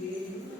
இப்ப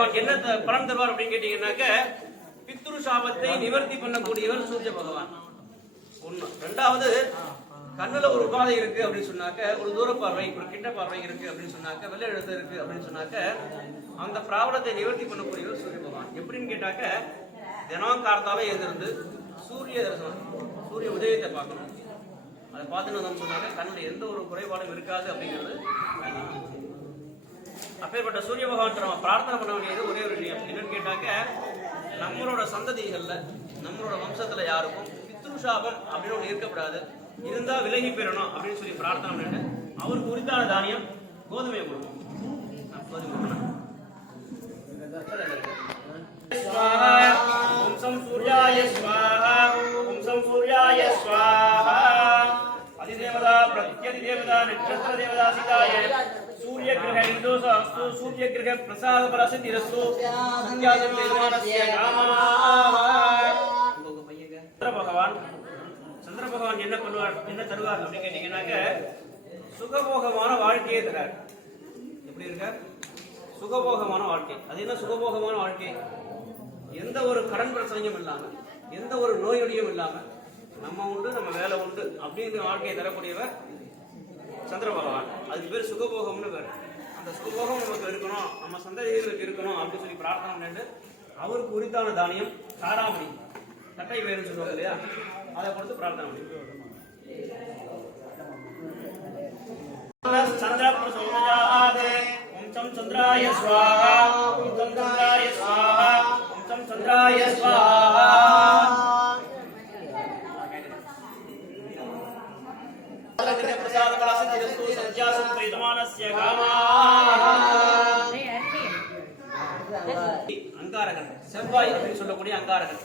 பகவான் என்ன த- பலன் தருவார் அப்படின்னு கேட்டீங்கன்னாக்க பித்ரு சாபத்தை நிவர்த்தி பண்ணக்கூடியவர் சூரிய பகவான். ஒண்ணு. ரெண்டாவது கண்ணுல ஒரு உபாதை இருக்கு அப்படின்னு சொன்னாக்க ஒரு தூர பார்வை ஒரு கிட்ட பார்வை இருக்கு அப்படின்னு சொன்னாக்க வெள்ளை எழுத்து இருக்கு அப்படின்னு சொன்னாக்க அந்த பிராபலத்தை நிவர்த்தி பண்ணக்கூடியவர் சூரிய பகவான். எப்படின்னு கேட்டாக்க தினம் கார்த்தாவே எழுந்திருந்து சூரிய தரிசனம் சூரிய உதயத்தை பார்க்கணும். அதை பார்த்துட்டு வந்தோம்னு சொன்னாக்க கண்ணுல எந்த ஒரு குறைபாடும் இருக்காது அப்படிங்கிறது அப்பேற்பட்ட சூரிய பகவான்கிட்ட நம்ம பிரார்த்தனை பண்ண வேண்டியது ஒரே ஒரு விஷயம். என்னன்னு கேட்டாக்க நம்மளோட சந்ததிகள்ல நம்மளோட வம்சத்துல யாருக்கும் பித்ருஷாபம் அப்படின்னு ஒன்று இருக்கக்கூடாது. இருந்தா விலகி பெறணும் அப்படின்னு சொல்லி பிரார்த்தனை பண்ணிட்டு அவருக்கு உரித்தான தானியம் கோதுமையை கொடுப்போம். வம்சம் சூர்யாய ஸ்வாஹா வம்சம் சூர்யாய ஸ்வாஹா அதிதேவதா பிரத்யதிதேவதா நட்சத்திர தேவதா சிதாய स्वाहा अधिदेवता प्रत्यधिदेवता नक्षत्रदेवता सिताय सूर्यग्रह निर्दोष अस्तु सूर्यग्रह प्रसाद प्रसिद्धिरस्तु सत्यासं निर्माणस्य कामाः சந்திர பகவான் சந்திர பகவான் என்ன பண்ணுவார் என்ன தருவார் அப்படின்னு கேட்டீங்கன்னாக்க சுகபோகமான வாழ்க்கையை தரார் எப்படி இருக்கார் சுகபோகமான வாழ்க்கை அது என்ன சுகபோகமான வாழ்க்கை எந்த ஒரு கடன் பிரச்சனையும் இல்லாம எந்த ஒரு நோயொடியும் இல்லாம நம்ம உண்டு நம்ம வேலை உண்டு அப்படிங்கிற வாழ்க்கையை தரக்கூடியவர் சந்திர பகவான் அதுக்கு பேர் சுகபோகம்னு பேர் அந்த சுகபோகம் நமக்கு இருக்கணும் நம்ம சந்ததிகளுக்கு இருக்கணும் அப்படின்னு சொல்லி பிரார்த்தனை பண்ணிட்டு அவருக்கு உரித்தான தானியம் காராமணி தட்டை வேறு சொல்லுவாங்க இல்லையா அதை கொடுத்து பிரார்த்தனை பண்ணி சந்திராய சுவாஹா ஓம் சந்திராய சுவாஹா சந்திராய சுவாஹா சொல்லக்கூடிய அங்காரகன்.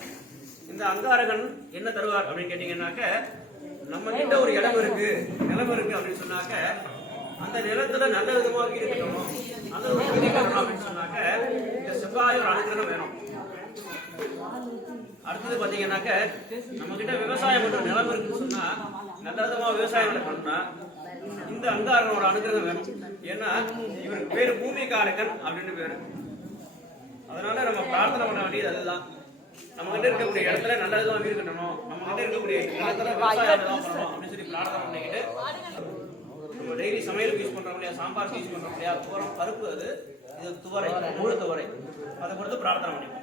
இந்த அங்காரகன் என்ன தருவார் அப்படின்னு கேட்டீங்கன்னாக்க நம்ம கிட்ட ஒரு இடம் இருக்கு. நிலம் இருக்கு அப்படின்னு சொன்னாக்க அந்த நிலத்துல நல்ல விதமாக இருக்கணும் நல்ல ஒரு அப்படின்னு சொன்னாக்க இந்த செவ்வாய் ஒரு அனுகிரகம் வேணும். அடுத்தது பாத்தீங்கன்னாக்க நம்ம கிட்ட விவசாயம் பண்ற நிலம் இருக்குன்னு சொன்னா நல்ல விதமா விவசாயம் பண்ணா இந்த அங்காரனோட அனுகிரகம் வேணும். ஏன்னா இவருக்கு பேரு பூமிகாரகன் அப்படின்னு பேரு. அதனால நம்ம பிரார்த்தனை பண்ண வேண்டியது அதுதான். நம்ம கிட்ட இருக்கக்கூடிய இடத்துல நல்ல விதமா இருக்கணும் நம்ம கிட்ட இருக்கக்கூடிய இடத்துல அப்படின்னு சொல்லி பிரார்த்தனை பண்ணிக்கிட்டு நம்ம டெய்லி சமையலுக்கு யூஸ் பண்றோம் இல்லையா சாம்பாருக்கு யூஸ் பண்றோம் இல்லையா துவரம் பருப்பு அது இது துவரை முழு துவரை. அதை பொறுத்து பிரார்த்தனை பண்ணிப்போம்.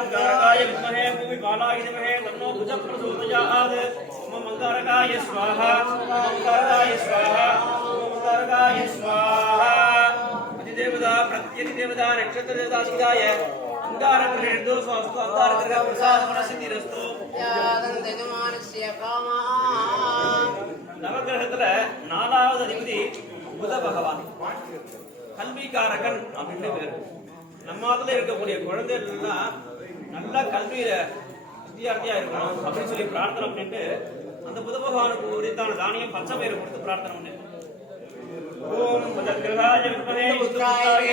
அங்காரகாய வித்மஹே பூமி பாலாய வித்மஹே தன்னோ புஜ பிரசோதயாத் மம அங்காரகாய ஸ்வாஹா மம அங்காரகாய ஸ்வாஹா அதிதேவதா பிரத்யதிதேவதா நட்சத்திர தேவதா சிதாய அங்காரகிரஹேந்தோ ஸ்வாஸ்து அங்காரகிரக பிரசாதமன நவகிரகத்துல நாலாவது அதிபதி புத பகவான். கல்விக்காரகன் அப்படின்னு பேரு. இருக்கக்கூடிய குழந்தைகள் எல்லாம் நல்லா கல்வியில வித்தியார்த்தியா இருக்கணும் அப்படின்னு சொல்லி பிரார்த்தனை பண்ணிட்டு அந்த புத பகவானுக்கு உரித்தான தானியம் பச்சை பயிரை கொடுத்து பிரார்த்தனை பண்ணு ஓம் புதகிரகாய வித்மஹே விஷ்ணுபுத்ராய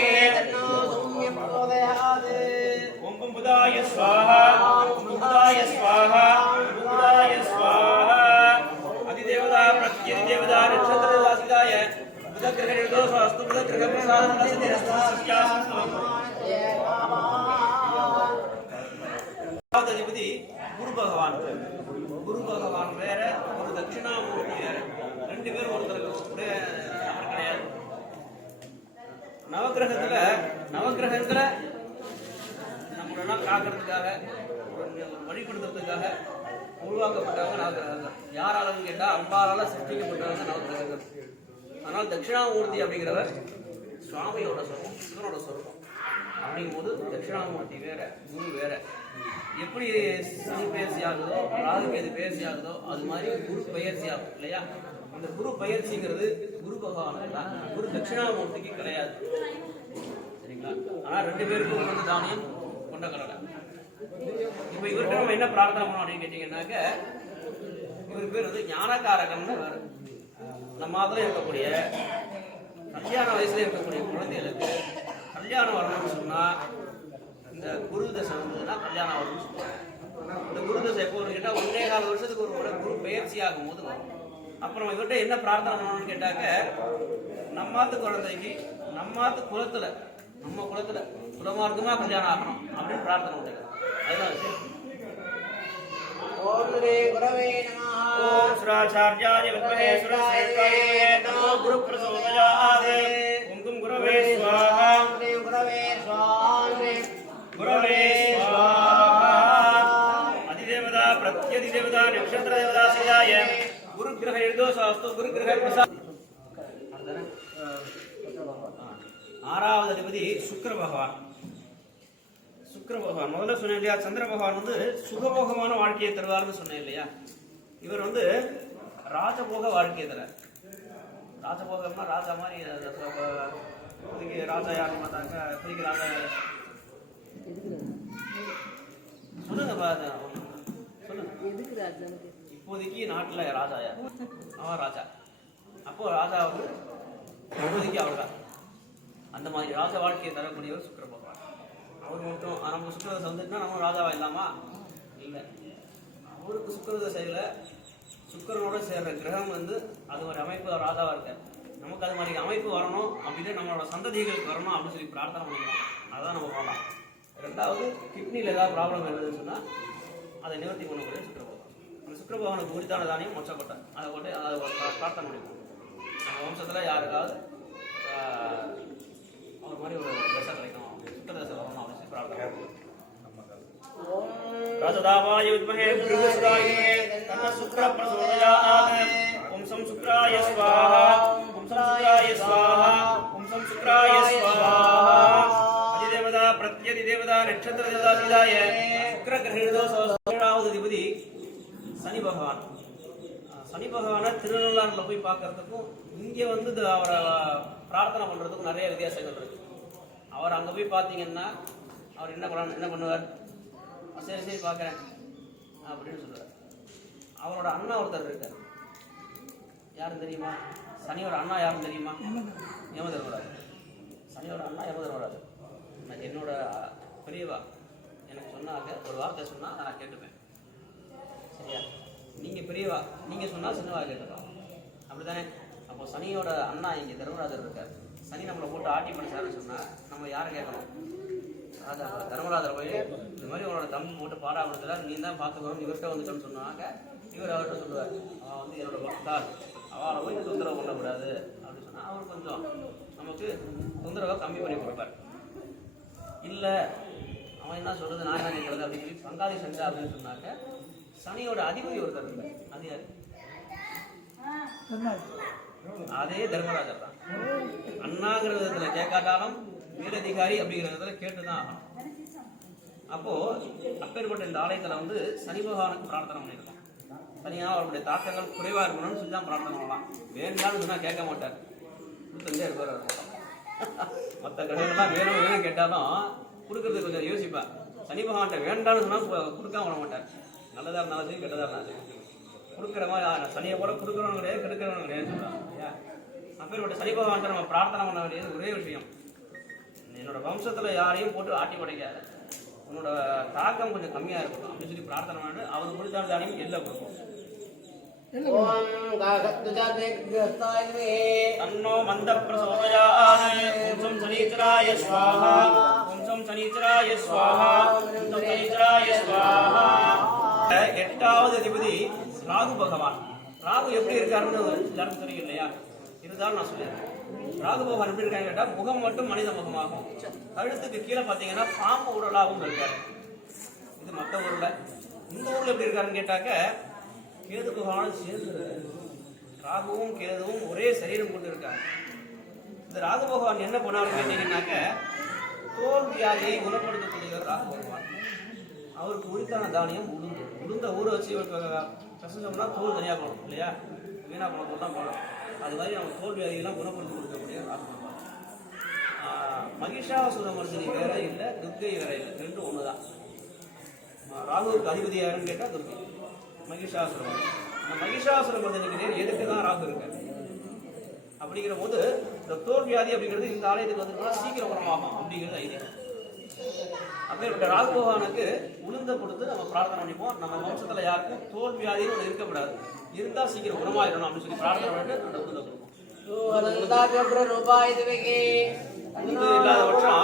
ஓம் முகுதாய ஸ்வாஹா ஓம் புதாய ஸ்வாஹா ஓம் புதாய ஸ்வாஹா அதிதேவதா பிரத்யதிதேவதா நட்சத்திரதாசிதாய புதகிரக நிர்தோஷாஸ்து புதகிரக பிரசாதம் சித்திரஸ்து சத்யாஸ்து இரண்டாவது அதிபதி குரு பகவான் குரு பகவான் வேற ஒரு தட்சிணாமூர்த்தி வேற ரெண்டு பேரும் ஒருத்தருக்கு ஒரே கிடையாது நவகிரகத்துல நவகிரகத்துல நம்மளெல்லாம் காக்கிறதுக்காக வழிபடுத்துறதுக்காக உருவாக்கப்பட்டவங்க நவகிரகங்கள் யாராலும் கேட்டால் அம்பாலால சிருஷ்டிக்கப்பட்டவங்க நவகிரகங்கள் ஆனால் தட்சிணாமூர்த்தி அப்படிங்கிறவர் சுவாமியோட சொருபம் சிவனோட சொருபம் அப்படிங்கும்போது தட்சிணாமூர்த்தி வேற குரு வேற. எப்படி சனி பயிற்சி ஆகுதோ ராகுக்கு எது பயிற்சி ஆகுதோ அது மாதிரி குரு பயிற்சி ஆகும் இல்லையா? அந்த குரு பயிற்சிங்கிறது குரு பகவான் குரு தட்சிணாமூர்த்திக்கு கிடையாது. சரிங்களா? ஆனால் ரெண்டு பேருக்கும் வந்து தானியம் கொண்ட கடலை இப்போ இவர்கிட்ட நம்ம என்ன பிரார்த்தனை பண்ணோம் அப்படின்னு கேட்டீங்கன்னாக்க இவர் பேர் வந்து ஞானகாரகம்னு வேறு நம்ம அதில் இருக்கக்கூடிய கல்யாண வயசுல இருக்கக்கூடிய குழந்தைகளுக்கு கல்யாணம் வரணும்னு சொன்னா இந்த குரு தசை வந்ததுன்னா கல்யாணம் வரும்னு சொல்லுவாங்க. இந்த குரு தசை எப்போ கேட்டால் ஒன்றே கால வருஷத்துக்கு ஒரு முறை குரு பயிற்சி ஆகும் போது வரும். அப்புறம் இவர்கிட்ட என்ன பிரார்த்தனை பண்ணணும்னு கேட்டாக்க நம்மாத்து குழந்தைக்கு நம்மாத்து குலத்துல நம்ம குலத்துல குலமார்க்கமா கல்யாணம் ஆகணும் அப்படின்னு பிரார்த்தனை அதுதான் விஷயம். ஓம் ஸ்ரீ குரவே நமः. ஓம் சுராச்சாரியாய வித்மஹே சுரஸ்ரேஷ்டாய நமோ. குரு பிரசோதயாத் ஓம் கும் குரவே ஸ்வாஹா ஸ்ரீ குரவே ஸ்வாஹா ஸ்ரீ குரவே ஸ்வாஹா அதிதேவதா பிரத்யதிதேவதா நட்சத்திர தேவதா சியாய குரு கிரக நிர்தோஷாஸ்து குரு கிரக பிரசாத் ஆறாவது அதிபதி சுக்கர பகவான். சுக்கர பகவான். முதல்ல சொன்னேன் இல்லையா சந்திர பகவான் வந்து சுகபோகமான வாழ்க்கையை தருவார்னு சொன்னேன் இல்லையா? இவர் வந்து ராஜபோக வாழ்க்கையை தர ராஜபோகம்னா ராஜா மாதிரி இப்போதைக்கு ராஜா யாருன்னு பார்த்தாக்க இப்போதைக்கு ராஜா சொல்லுங்க சொல்லுங்க. இப்போதைக்கு நாட்டுல ராஜா யார்? அவன் ராஜா. அப்போ ராஜா வந்து இப்போதைக்கு அவர் தான் அந்த மாதிரி ராஜ வாழ்க்கையை தரக்கூடியவர் சுக்கர பகவான் அவர் மட்டும் நம்ம சுக்கரதை வந்துட்டுனா நம்ம ராஜாவா இல்லாமா? இல்லை. அவருக்கு சுக்கரதை செய்யல சுக்கரனோட சேர்ற கிரகம் வந்து அது ஒரு அமைப்பு ராஜாவா இருக்கார். நமக்கு அது மாதிரி அமைப்பு வரணும் அப்படின்னு நம்மளோட சந்ததிகளுக்கு வரணும் அப்படின்னு சொல்லி பிரார்த்தனை பண்ணிக்கலாம் அதான் நம்ம பண்ணலாம் ரெண்டாவது கிட்னியில் ஏதாவது ப்ராப்ளம் இருந்ததுன்னு சொன்னால் அதை நிவர்த்தி பண்ணக்கூடிய சுக்கர பகவான் அந்த சுக்கர பகவானுக்கு உரித்தான தானியம் மொச்சப்பட்ட அதை போட்டு அதை பிரார்த்தனை பண்ணிப்போம். நம்ம வம்சத்தில் யாருக்காவது ஆஹ், அவர் மாதிரி ஒரு தசை கிடைக்கும் சுக்கிர தசை வரணும் அப்படின்னு சொல்லி பிரார்த்தனை பண்ணுவோம். ராஜதாவாய வித்மஹே பிருகஸ்தாயே தன்ன சுக்ர பிரசோதயாத் ஓம் சம் சுக்ராய ஸ்வாஹா ஓம் சம் சுக்ராய ஸ்வாஹா ஓம் சம் சுக்ராய ஸ்வாஹா அதிதேவதா பிரத்யதிதேவதா அதிதேவதா நட்சத்திர தேவதா சீதாய சுக்கிர கிரகிணதோ ஏழாவது அதிபதி சனி பகவான் பகவானை திருநள்ளாறுல போய் பார்க்கறதுக்கும் இங்கே வந்து அவரை பிரார்த்தனை பண்றதுக்கும் நிறைய வித்தியாசங்கள் இருக்கு. அவர் அங்க போய் பார்த்தீங்கன்னா அவர் என்ன பண்ண என்ன பண்ணுவார்? சரி சரி பார்க்குறேன். அப்படின்னு சொல்லுவார். அவரோட அண்ணா ஒருத்தர் இருக்கார். யாரும் தெரியுமா? சனியோட அண்ணா யாரும் தெரியுமா? யமதர் வராது சனியோட அண்ணா யமதர் வராது நான் என்னோட பெரியவா எனக்கு சொன்னாங்க ஒரு வார்த்தை சொன்னால் நான் கேட்டுப்பேன். சரியா? நீங்கள் பெரியவா நீங்கள் சொன்னால் சின்னவா கேட்டுக்கலாம். அப்படிதானே அப்போ சனியோட அண்ணா இங்கே தர்மராஜர் இருக்கார். சனி நம்மளை போட்டு ஆட்டி படிச்சாருன்னு சொன்னால் நம்ம யாரை கேட்கணும்? ராஜா தர்மராஜர் போய் இந்த மாதிரி உங்களோட தம்பி போட்டு பாடா கொடுத்தல நீ தான் பார்த்துக்கணும் இவர்கிட்ட வந்துட்டோன்னு சொன்னாங்க. இவர் அவர்கிட்ட சொல்லுவார் அவன் வந்து என்னோட பக்தார் அவளை போய் தொந்தரவு பண்ணக்கூடாது. அப்படின்னு சொன்னால் அவர் கொஞ்சம் நமக்கு தொந்தரவை கம்மி பண்ணி கொடுப்பார். இல்லை அவன் என்ன சொல்கிறது நான் என்ன கேட்கறது அப்படின்னு சொல்லி பங்காளி சண்டை அப்படின்னு சொன்னாக்க சனியோட அதிபதி ஒருத்தர் இருக்கார் அது யாரு? அதே தர்மராஜர் தான் அண்ணாங்கிற விதத்துல கேட்காட்டாலும் மேலதிகாரி அப்படிங்கிற விதத்துல கேட்டுதான் ஆகணும். அப்போ அப்பேற்பட்ட இந்த ஆலயத்துல வந்து சனி பகவானுக்கு பிரார்த்தனை பண்ணிருக்கோம் தனியாக அவருடைய தாக்கங்கள் குறைவா இருக்கணும்னு சொல்லி தான் பிரார்த்தனை பண்ணலாம். வேண்டாம்னு சொன்னா கேட்க மாட்டார். கொடுத்துட்டே இருப்பார் மற்ற கடைகள்லாம் வேணும் வேணும் கேட்டாலும் கொடுக்கறது கொஞ்சம் யோசிப்பேன் சனி பகவான்கிட்ட வேண்டாம்னு சொன்னா கு- கொடுக்காம விட மாட்டார். நல்லதா இருந்தாலும் சரி கெட்டதா இருந்தாலும் சரி. கொடுக்குற மாதிரி சனியை கூட கொடுக்குறவங்க கிடையாது கெடுக்கிறவங்க கிடையாது சொல்றாங்க இல்லையா அப்பேற்பட்ட சனி பகவான்கிட்ட நம்ம பிரார்த்தனை பண்ண வேண்டியது ஒரே விஷயம். என்னோட வம்சத்துல யாரையும் போட்டு ஆட்டி படைக்காத உன்னோட தாக்கம் கொஞ்சம் கம்மியா இருக்கணும். அப்படின்னு சொல்லி பிரார்த்தனை பண்ணி அவர் கொடுத்தாலும் தானியம் எல்லாம் கொடுக்கும் மந்த பிரசோதயாத் ஓம் சனீச்சராய ஸ்வாஹா. ஓம் சனீச்சராய ஸ்வாஹா. ஓம் சனீச்சராய ஸ்வாஹா. எட்டாவது அதிபதி ராகு பகவான். ராகு எப்படி இருக்காருன்னு எல்லாருக்கும் தெரியும் இல்லையா இதுதான் நான் சொல்லியிருக்கேன். ராகு பகவான் எப்படி இருக்காங்க கேட்டால் முகம் மட்டும் மனித முகமாகும். கழுத்துக்கு கீழே பார்த்தீங்கன்னா பாம்பு உடலாகவும் இருக்காரு. இது மற்ற ஊர்ல. இந்த ஊர்ல எப்படி இருக்காருன்னு கேட்டாக்க கேது பகவானும் சேர்ந்து ராகுவும் கேதுவும் ஒரே சரீரம் கொண்டு இருக்காங்க. இந்த ராகு பகவான் என்ன பண்ணாருன்னு கேட்டீங்கன்னாக்க தோல் வியாதியை குணப்படுத்தக்கூடியவர் ராகு பகவான். அவருக்கு உரித்தான தானியம் உளுந்து. உளுந்த ஊற வச்சு இவருக்கு கசஞ்சோம்னா தோல் தனியாக போகணும் இல்லையா? வீணா போன தான் போகணும் அது மாதிரி நம்ம தோல் வியாதிகள்லாம் குணப்படுத்தி கொடுக்கக்கூடிய ராகு பகவான் மகிஷாசுர வேற இல்லை துர்கை வேற இல்லை. ரெண்டும் ஒன்று தான் ராகுவுக்கு அதிபதி யாருன்னு கேட்டால் துர்கை மகிஷாசுரம் அந்த மகிஷாசுர நேர் எதுக்கு தான் ராகு இருக்கு? அப்படிங்கிற போது இந்த தோல் வியாதி அப்படிங்கிறது இந்த ஆலயத்துக்கு வந்து சீக்கிரம் குணமாகும் அப்படிங்கிறது ஐடியா அப்பேற்பட்ட ராகு பகவானுக்கு உளுந்த கொடுத்து நம்ம பிரார்த்தனை பண்ணிப்போம். நம்ம வம்சத்துல யாருக்கும் தோல் வியாதின்னு ஒன்று இருக்கக்கூடாது. இருந்தா சீக்கிரம் குணமாயிடணும் அப்படின்னு சொல்லி பிரார்த்தனை பண்ணிட்டு அந்த உளுந்த கொடுப்போம். இது இல்லாத பட்சம்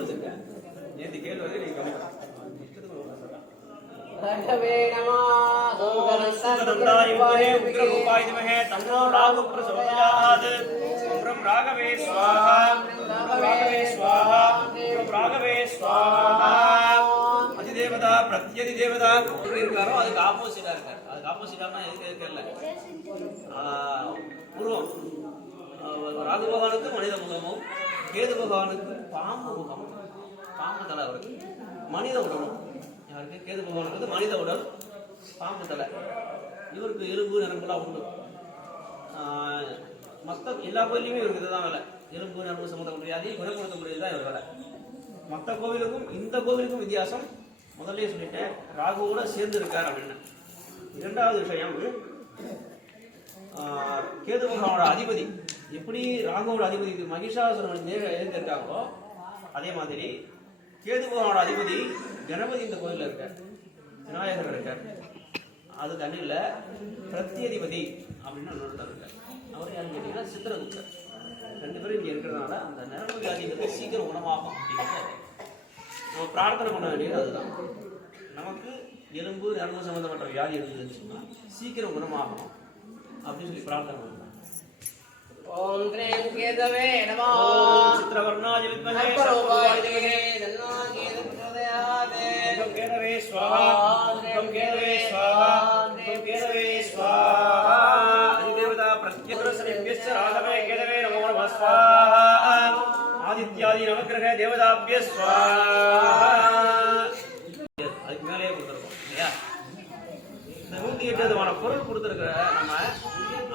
வச்சிருக்கேன். நேற்று கேள்வி வந்து கம்மி உக்ரரூபாய் தன்னோ ராகு பிரசோதயாத் ராகவே ஸ்வாஹா. ராகவே ஸ்வாஹா. ராகவே ஸ்வாஹா. அதிதேவதா பிரத்யதி தேவதா இருக்காரோ அதுக்கு ஆப்போசிட்டா இருக்காரு. அதுக்கு ஆப்போசிட்டானா எதுக்கு எதுக்கு உருவம். ராகு பகவானுக்கு மனித முகமும் கேது பகவானுக்கு பாம்பு முகம் பாம்பு தலை அவருக்கு. மனித உடலும். யாருக்கு? கேது பகவானுக்கு மனித உடல் பாம்பு தலை. இவருக்கு எலும்பு நரம்புலாம் உண்டு. மத்த எல்லா கோயிலையுமே இவருக்கு இதுதான் வேலை. எலும்பு நரம்பு சம்மந்தப்பட்ட வியாதியை குணப்படுத்தக்கூடியது தான் இவர் வேலை. மற்ற கோவிலுக்கும் இந்த கோவிலுக்கும் வித்தியாசம் முதல்ல சொல்லிட்டேன் ராகுவோட சேர்ந்து இருக்கார் அப்படின்னு. இரண்டாவது விஷயம் கேது பகவானோட அதிபதி. எப்படி ராகுவோட அதிபதி மகிஷாசுரன் இருக்காங்களோ அதே மாதிரி கேது பகவானோட அதிபதி கணபதி இந்த கோயிலில் இருக்கார். விநாயகர் இருக்கார். அது தண்ணியில் பிரத்யதிபதி அப்படின்னு ஒன்று இருக்கார். அவர் யாருன்னு கேட்டீங்கன்னா சித்திரகுப்தர் ரெண்டு பேரும் இங்கே இருக்கிறதுனால அந்த நரம்பு வியாதிகளுக்கு சீக்கிரம் குணமாகும் அப்படிங்கிறது. நம்ம பிரார்த்தனை பண்ண வேண்டியது அதுதான். நமக்கு எலும்பு நரம்பு சம்பந்தப்பட்ட வியாதி இருந்ததுன்னு சொன்னா சீக்கிரம் குணமாகணும் அப்படின்னு சொல்லி பிரார்த்தனை பண்ணலாம் ஓம் த்ரீம் கேதவே நம. சித்திரவர்ணாய வித்மஹே தன்னோ கேது கேதவே ஸ்வாஹா கேதவே ஆதித்யாதி நமக்கிரக தேவதாபிய அதுக்கு மேலேயே கொடுத்துருக்கோம் இல்லையா? இந்த நூத்தி எட்டு விதமான பொருள் கொடுத்துருக்கிற நம்ம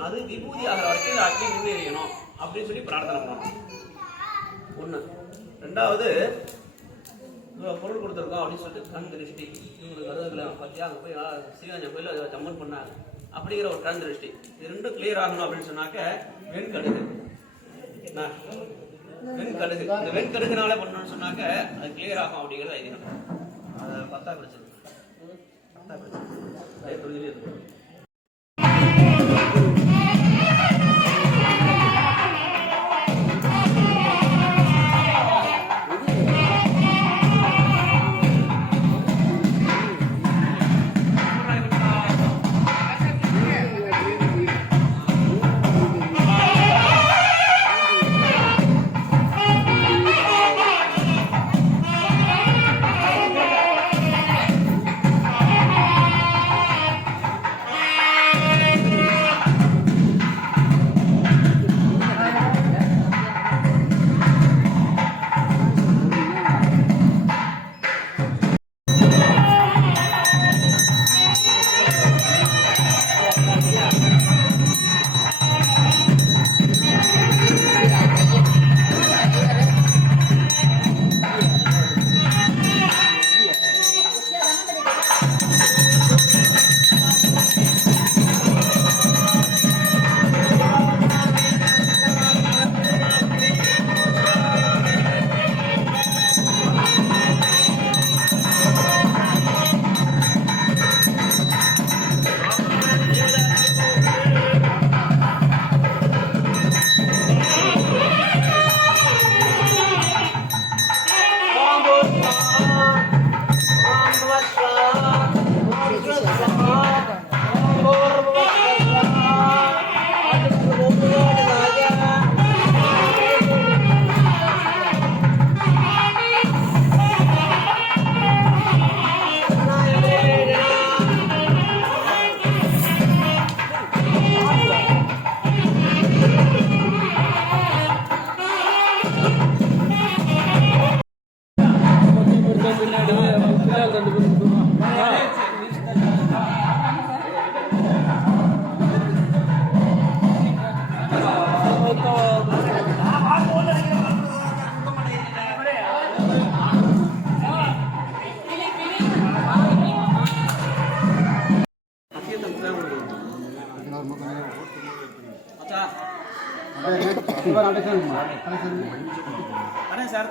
அது விபூதி ஆகிற வரைக்கும் இந்த அக்னி முன்னேறியணும் அப்படின்னு சொல்லி பிரார்த்தனை பண்ணணும். ஒன்று ரெண்டாவது பொருள் கொடுத்துருக்கோம் அப்படின்னு சொல்லிட்டு கண் திருஷ்டி. இவங்களுக்கு கருதுகளை பார்த்தியா அங்கே போய் ஸ்ரீராஜன் கோயில் அதை சம்மன் பண்ணாங்க அப்படிங்கிற ஒரு கண் திருஷ்டி. இது ரெண்டும் கிளியர் ஆகணும் அப்படின்னு சொன்னாக்க வெண்கடுகு. என்ன? வெண்கடுகு. இந்த வெண்கடுகுனால பண்ணணும்னு சொன்னாக்க அது கிளியர் ஆகும் அப்படிங்கிறது ஐதீனம் அதை பத்தா பிடிச்சிருக்கு. பத்தா பிடிச்சிருக்கு.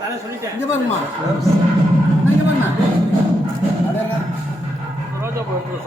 இங்க பாருமா இங்க பாருமா ரோஜா பூ எடுத்து